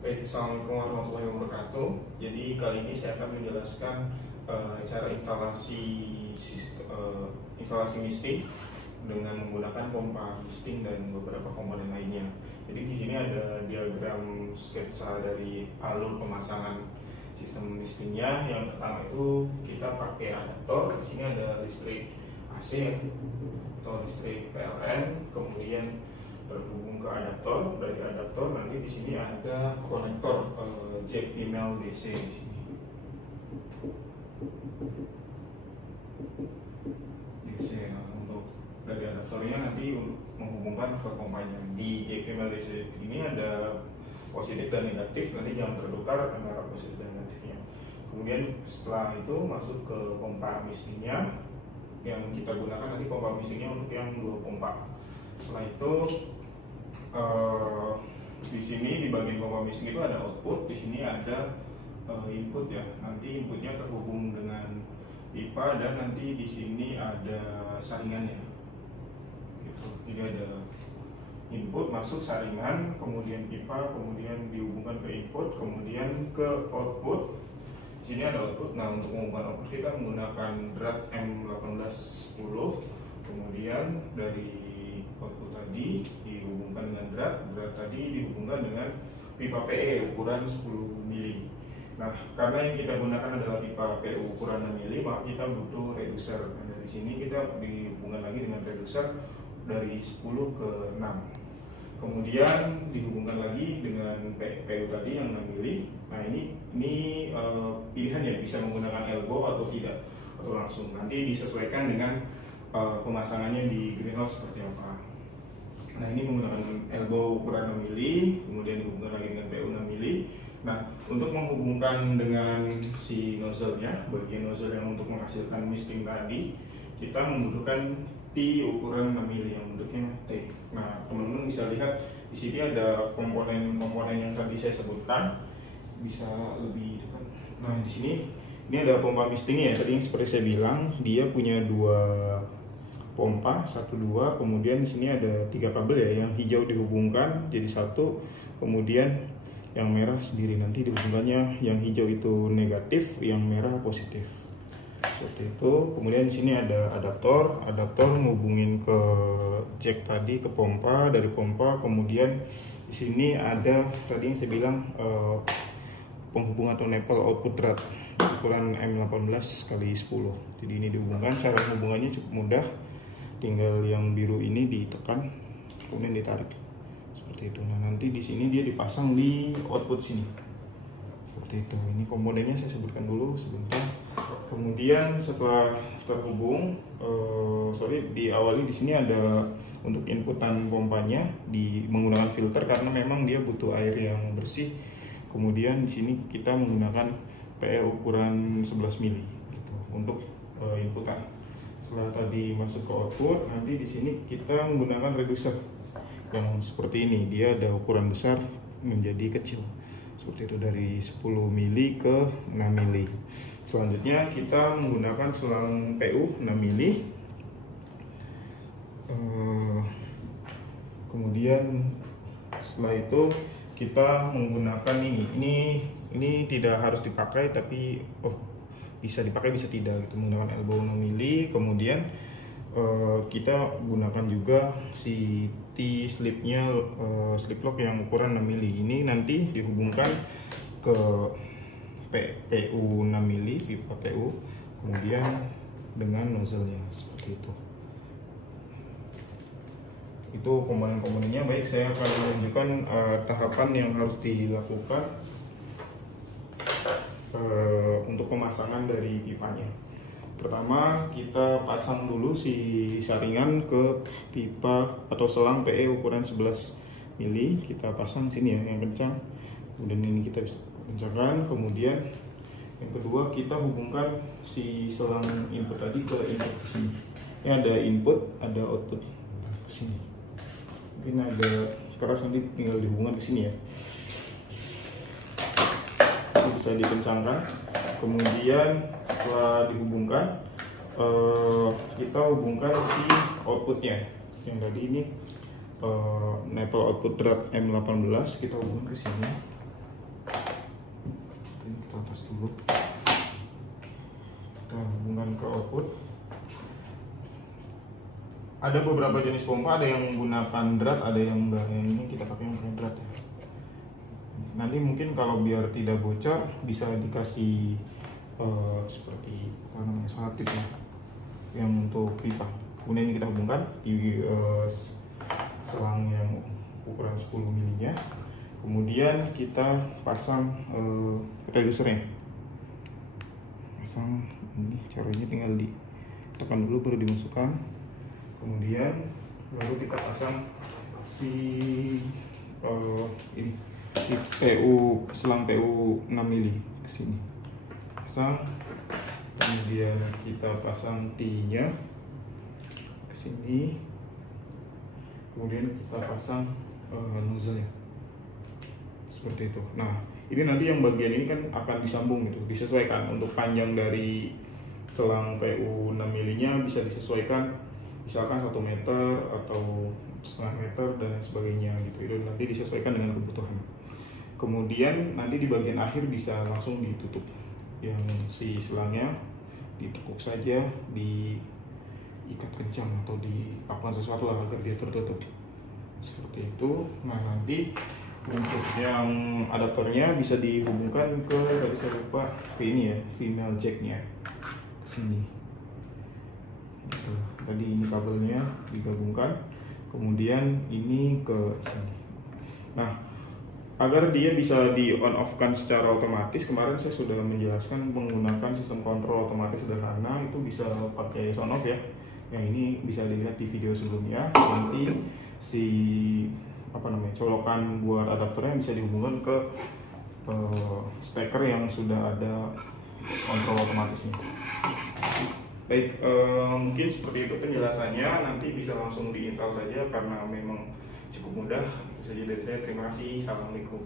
Baik, Assalamualaikum warahmatullahi wabarakatuh. Jadi kali ini saya akan menjelaskan cara instalasi misting dengan menggunakan pompa misting dan beberapa komponen lainnya. Jadi di sini ada diagram sketsa dari alur pemasangan sistem mistingnya. Yang pertama itu kita pakai adaptor. Di sini ada listrik AC atau listrik PLN, kemudian terhubung ke adaptor. Dari adaptor nanti di sini ada konektor jack female DC di sini. DC untuk dari adaptornya nanti untuk menghubungkan ke pompanya. Di jack female DC ini ada positif dan negatif, nanti jangan tertukar antara positif dan negatifnya. Kemudian setelah itu masuk ke pompa mistingnya, yang kita gunakan nanti pompa mistingnya untuk yang 2 pompa. Setelah itu di sini di bagian pompa misting itu ada output, di sini ada input ya. Nanti inputnya terhubung dengan pipa dan nanti di sini ada saringannya. Gitu. Jadi ada input masuk saringan, kemudian pipa, kemudian dihubungkan ke input, kemudian ke output. Di sini ada output. Nah, untuk menghubungkan output kita menggunakan drat M1810. Kemudian dari output tadi dihubungkan dengan drat tadi dihubungkan dengan pipa PE ukuran 10 mili. Nah, karena yang kita gunakan adalah pipa PE ukuran 6 mili, maka kita butuh reducer. Nah, dari sini kita dihubungkan lagi dengan reducer dari 10 ke 6. Kemudian dihubungkan lagi dengan PU tadi yang 6 mili. Nah, ini pilihan ya, bisa menggunakan elbow atau tidak, atau langsung. Nanti disesuaikan dengan pemasangannya di greenhouse seperti apa. Nah, ini menggunakan elbow ukuran 6 mili, kemudian dihubungkan lagi dengan PU 6 mili. Nah, untuk menghubungkan dengan si nozzle-nya, bagian nozzle yang untuk menghasilkan misting tadi, kita membutuhkan T ukuran 6 mili yang bentuknya T. Nah, teman-teman bisa lihat di sini ada komponen-komponen yang tadi saya sebutkan, bisa lebih dekat. Nah, di sini ini ada pompa mistingnya ya. Tadi seperti saya bilang, dia punya 2 pompa, 1, 2, kemudian di sini ada 3 kabel ya, yang hijau dihubungkan jadi 1, kemudian yang merah sendiri nanti dihubungkannya, yang hijau itu negatif, yang merah positif. Seperti itu. Kemudian di sini ada adaptor menghubungin ke jack tadi ke pompa, dari pompa, kemudian di sini ada tadi yang saya bilang penghubung atau nipple output drat ukuran M18x10. Jadi ini dihubungkan, cara hubungannya cukup mudah. Tinggal yang biru ini ditekan, kemudian ditarik seperti itu. Nah, nanti di sini dia dipasang di output sini seperti itu. Ini komponennya saya sebutkan dulu sebentar. Kemudian setelah terhubung, diawali di sini ada untuk inputan pompanya menggunakan filter karena memang dia butuh air yang bersih. Kemudian di sini kita menggunakan PE ukuran 11 mili gitu untuk inputan. Setelah tadi masuk ke output, nanti di sini kita menggunakan reducer yang seperti ini. Dia ada ukuran besar menjadi kecil. Seperti itu, dari 10 mili ke 6 mili. Selanjutnya kita menggunakan selang PU 6 mili. Kemudian setelah itu kita menggunakan ini tidak harus dipakai, tapi bisa dipakai bisa tidak gitu, menggunakan elbow 6 mili. Kemudian kita gunakan juga si T slipnya, slip lock yang ukuran 6 mili. Ini nanti dihubungkan ke PU 6 mili, pipa PU, kemudian dengan nozzle-nya seperti itu. Itu komponen-komponennya. Baik, saya akan menunjukkan tahapan yang harus dilakukan untuk pemasangan dari pipanya. Pertama, kita pasang dulu si saringan ke pipa atau selang PE ukuran 11 mili. Kita pasang sini ya, yang kencang. Kemudian ini kita kencangkan. Kemudian yang kedua, kita hubungkan si selang input tadi ke input ke sini. Ini ada input, ada output ke sini. Mungkin ada keras, nanti tinggal dihubungkan ke sini ya. Bisa dikencangkan. Kemudian setelah dihubungkan, kita hubungkan si outputnya yang tadi ini nipple output drat M18, kita hubungkan ke sini ini kita lepas dulu, kita hubungkan ke output. Ada beberapa jenis pompa, ada yang menggunakan drat, ada yang enggak. Yang ini kita pakai yang pakai drat ya. Nanti mungkin kalau biar tidak bocor bisa dikasih seperti apa namanya, selotip ya, yang untuk pipa. Kemudian ini kita hubungkan di selang yang ukuran 10 mm nya. Kemudian kita pasang redusernya. Pasang ini, caranya tinggal ditekan dulu baru dimasukkan. Kemudian baru kita pasang si ini si selang PU 6 mm ke sini. Pasang. Kemudian kita pasang T-nya ke sini. Kemudian kita pasang nozzle-nya. Seperti itu. Nah, ini nanti yang bagian ini kan akan disambung gitu, disesuaikan untuk panjang dari selang PU 6 mm nya bisa disesuaikan, misalkan 1 meter atau setengah meter dan lain sebagainya gitu. Itu nanti disesuaikan dengan kebutuhan. Kemudian nanti di bagian akhir bisa langsung ditutup, yang si selangnya ditekuk saja, diikat kencang atau dilakukan sesuatu lah agar dia tertutup seperti itu. Nah, nanti untuk yang adaptornya bisa dihubungkan ke, tadi saya lupa, ke ini ya, female jacknya ke sini gitu. Tadi ini kabelnya digabungkan, kemudian ini ke sini. Nah, agar dia bisa di on off kan secara otomatis, kemarin saya sudah menjelaskan menggunakan sistem kontrol otomatis sederhana, itu bisa pakai on off ya. Yang ini bisa dilihat di video sebelumnya. Nanti si colokan buat adaptornya bisa dihubungkan ke steker yang sudah ada kontrol otomatisnya. Baik, mungkin seperti itu penjelasannya. Nanti bisa langsung diinstal saja karena memang cukup mudah. Itu saja dari saya. Terima kasih. Assalamualaikum.